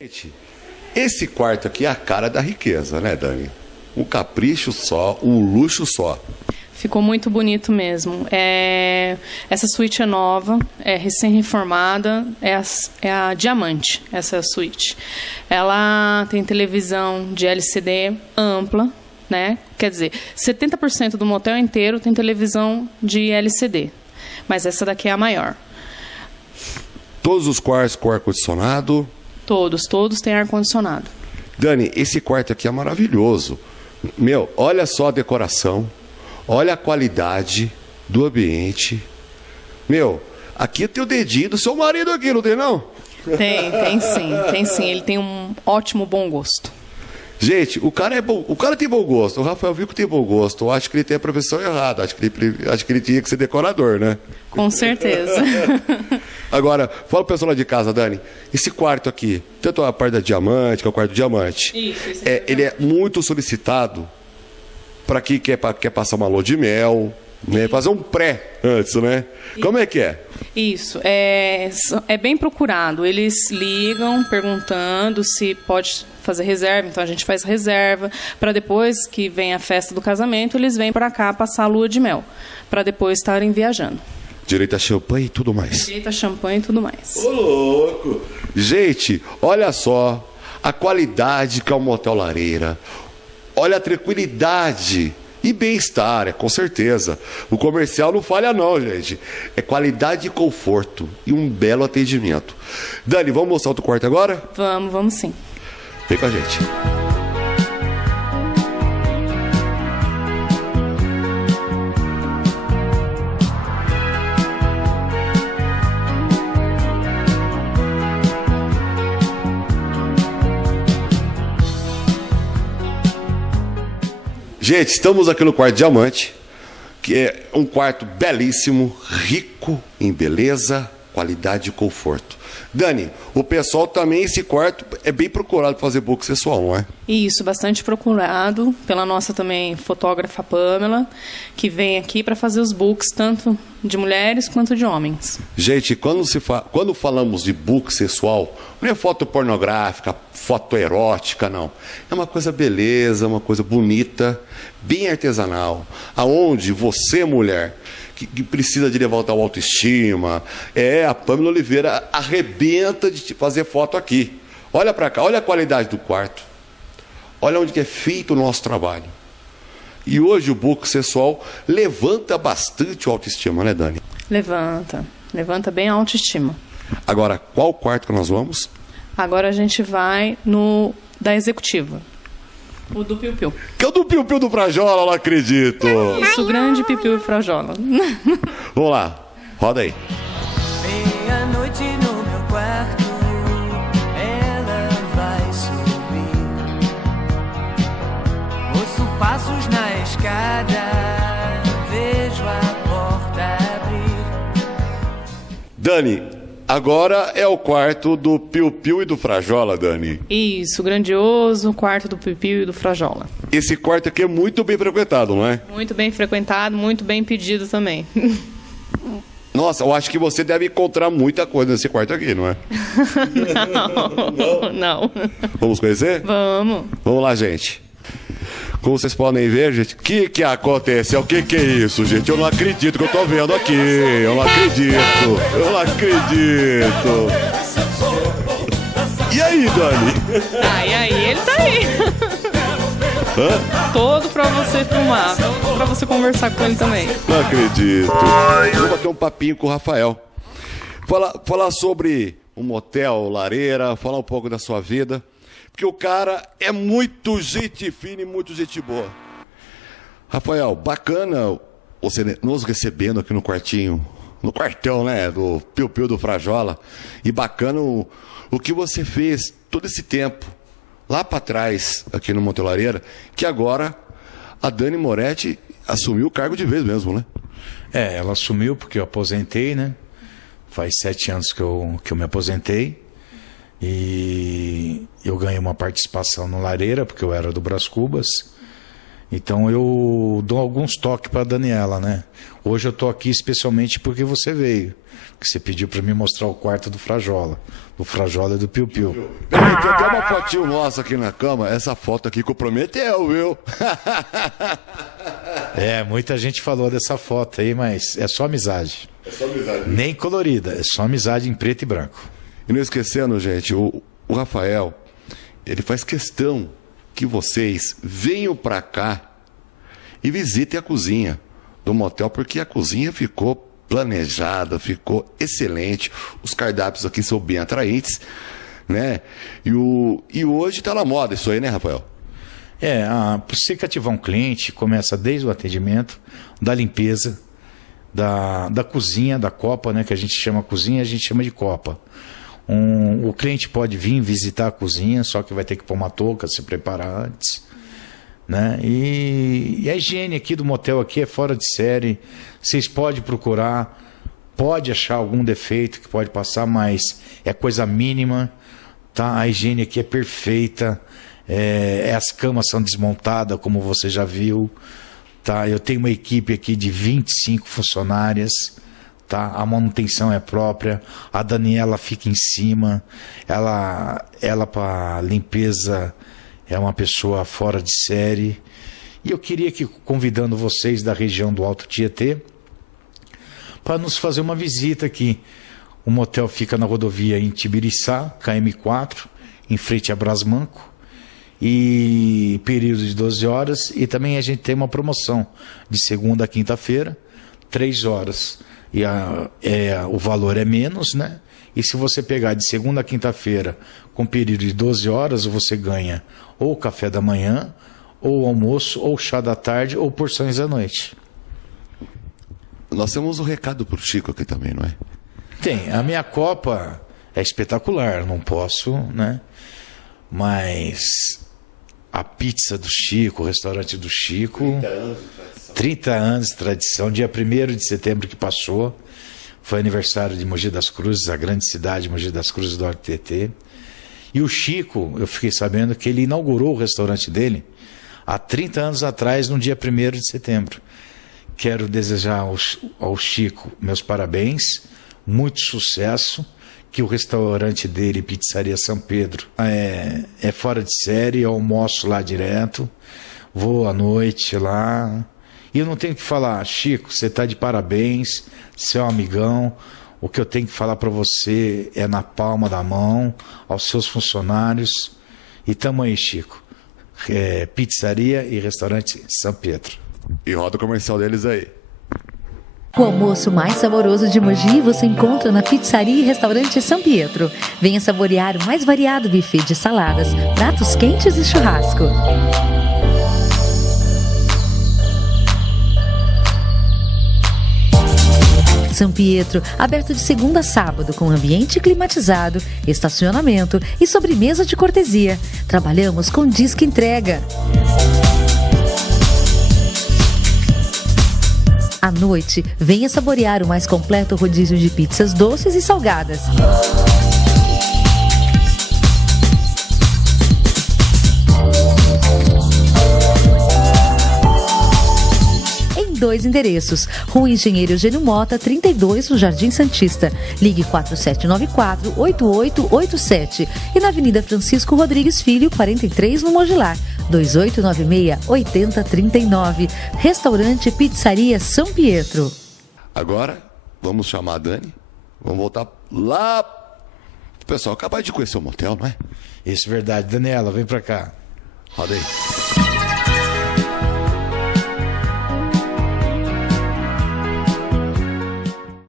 Gente, esse quarto aqui é a cara da riqueza, né, Dani? Um capricho só, um luxo só. Ficou muito bonito mesmo. Essa suíte é nova, é recém-reformada, é a Diamante, essa suíte. Ela tem televisão de LCD ampla, né? Quer dizer, 70% do motel inteiro tem televisão de LCD, mas essa daqui é a maior. Todos os quartos com ar-condicionado? Todos têm ar-condicionado. Dani, esse quarto aqui é maravilhoso. Meu, olha só a decoração, olha a qualidade do ambiente. Meu, aqui tem o dedinho do seu marido aqui, não tem não? Tem sim. Ele tem um ótimo bom gosto. Gente, o cara é bom, o cara tem bom gosto. O Rafael viu que tem bom gosto. Eu acho que ele tem a profissão errada. Acho que ele tinha que ser decorador, né? Com certeza. Agora, fala pro pessoal lá de casa, Dani. Esse quarto aqui, tanto a parte da Diamante, que é o quarto do Diamante, Isso ele é muito solicitado para quem quer passar uma lua de mel, né? Fazer um pré antes, né? Como é que é? Isso, é bem procurado. Eles ligam perguntando se pode fazer reserva, então a gente faz reserva, para depois que vem a festa do casamento, eles vêm para cá passar a lua de mel, para depois estarem viajando. Direito a champanhe e tudo mais. Direito a champanhe e tudo mais. Ô, louco! Gente, olha só a qualidade que é o Motel Lareira. Olha a tranquilidade e bem-estar, com certeza. O comercial não falha não, gente. É qualidade e conforto e um belo atendimento. Dani, vamos mostrar outro quarto agora? Vamos sim. Vem com a gente. Gente, estamos aqui no quarto Diamante, que é um quarto belíssimo, rico em beleza, qualidade e conforto. Dani, o pessoal também, esse quarto é bem procurado para fazer book sexual, não é? Isso, bastante procurado pela nossa também fotógrafa Pamela, que vem aqui para fazer os books tanto de mulheres quanto de homens. Gente, quando falamos de book sexual, não é foto pornográfica, foto erótica, não. É uma coisa beleza, uma coisa bonita, bem artesanal, aonde você, mulher, que precisa de levantar a autoestima, a Pamela Oliveira arrebenta de te fazer foto aqui. Olha para cá, olha a qualidade do quarto. Olha onde que é feito o nosso trabalho. E hoje o book sexual levanta bastante a autoestima, né, Dani? Levanta bem a autoestima. Agora, qual quarto que nós vamos? Agora a gente vai no da executiva. O do Piu Piu. Que é o do Piu Piu do Frajola, não acredito. Isso, o grande Piu Piu e Frajola. Vamos lá, roda aí. Meia-noite no meu quarto, ela vai subir. Ouço passos na escada, vejo a porta abrir. Dani, agora é o quarto do Piu Piu e do Frajola, Dani. Isso, grandioso quarto do Piu Piu e do Frajola. Esse quarto aqui é muito bem frequentado, não é? Muito bem frequentado, muito bem pedido também. Nossa, eu acho que você deve encontrar muita coisa nesse quarto aqui, não é? Não. Vamos conhecer? Vamos. Vamos lá, gente. Como vocês podem ver, gente, o que aconteceu? O que é isso, gente? Eu não acredito que eu tô vendo aqui. Eu não acredito. E aí, Dani? E aí, ele tá aí. Hã? Todo pra você filmar, todo pra você conversar com ele também. Não acredito. Vou bater um papinho com o Rafael. Falar sobre um motel, lareira, falar um pouco da sua vida. Porque o cara é muito gente fina e muito gente boa. Rafael, bacana você nos recebendo aqui no quartinho, no quartão, né, do Piu Piu do Frajola. E bacana o que você fez todo esse tempo, lá para trás, aqui no Motel Lareira, que agora a Dani Moretti assumiu o cargo de vez mesmo, né? Ela assumiu porque eu aposentei, né? Faz 7 anos que eu me aposentei. E eu ganhei uma participação no Lareira, porque eu era do Brás Cubas. Então eu dou alguns toques para Daniela, né? Hoje eu tô aqui especialmente porque você veio. Que você pediu para mim mostrar o quarto do Frajola. Do Frajola e do Piu Piu. Peraí, tem até uma fotinho nossa aqui na cama. Essa foto aqui comprometeu, viu? Muita gente falou dessa foto aí, mas é só amizade. É só amizade. Nem colorida, é só amizade em preto e branco. E não esquecendo, gente, o Rafael, ele faz questão que vocês venham pra cá e visitem a cozinha do motel, porque a cozinha ficou planejada, ficou excelente. Os cardápios aqui são bem atraentes, né? E hoje tá na moda isso aí, né, Rafael? Para você cativar um cliente, começa desde o atendimento, da limpeza, da cozinha, da copa, né? Que a gente chama cozinha, a gente chama de copa. O cliente pode vir visitar a cozinha, só que vai ter que pôr uma touca, se preparar antes, né? E a higiene aqui do motel aqui é fora de série. Vocês podem procurar, pode achar algum defeito que pode passar, mas é coisa mínima, tá? A higiene aqui é perfeita. As camas são desmontadas, como você já viu, tá? Eu tenho uma equipe aqui de 25 funcionárias, tá? A manutenção é própria, a Daniela fica em cima, ela para limpeza é uma pessoa fora de série. E eu queria que, convidando vocês da região do Alto Tietê, para nos fazer uma visita aqui. O motel fica na rodovia em Tibiriçá, KM4, em frente a Brasmanco, e período de 12 horas. E também a gente tem uma promoção de segunda a quinta-feira, 3 horas. E o valor é menos, né? E se você pegar de segunda a quinta-feira com período de 12 horas, você ganha ou café da manhã, ou almoço, ou chá da tarde, ou porções à noite. Nós temos um recado pro Chico aqui também, não é? Tem. A minha copa é espetacular, não posso, né? Mas a pizza do Chico, o restaurante do Chico... 30 anos de tradição. Dia 1º de setembro que passou, foi aniversário de Mogi das Cruzes, a grande cidade de Mogi das Cruzes do Alto Tietê. E o Chico, eu fiquei sabendo que ele inaugurou o restaurante dele há 30 anos atrás, no dia 1º de setembro. Quero desejar ao Chico meus parabéns, muito sucesso, que o restaurante dele, Pizzaria São Pedro, é fora de série, eu almoço lá direto, vou à noite lá. E eu não tenho que falar, Chico, você está de parabéns, você é um amigão. O que eu tenho que falar para você é na palma da mão, aos seus funcionários. E tamo aí, Chico. Pizzaria e Restaurante São Pedro. E roda o comercial deles aí. O almoço mais saboroso de Mogi você encontra na Pizzaria e Restaurante São Pietro. Venha saborear o mais variado buffet de saladas, pratos quentes e churrasco. São Pietro, aberto de segunda a sábado, com ambiente climatizado, estacionamento e sobremesa de cortesia. Trabalhamos com disque entrega. À noite, venha saborear o mais completo rodízio de pizzas doces e salgadas. Em 2 endereços: Rua Engenheiro Eugênio Mota, 32, no Jardim Santista. Ligue 4794-8887. E na Avenida Francisco Rodrigues Filho, 43, no Mogilar. 2896-8039. Restaurante Pizzaria São Pietro. Agora, vamos chamar a Dani. Vamos voltar lá. O pessoal acabou de conhecer o motel, não é? Isso é verdade. Daniela, vem pra cá. Roda aí.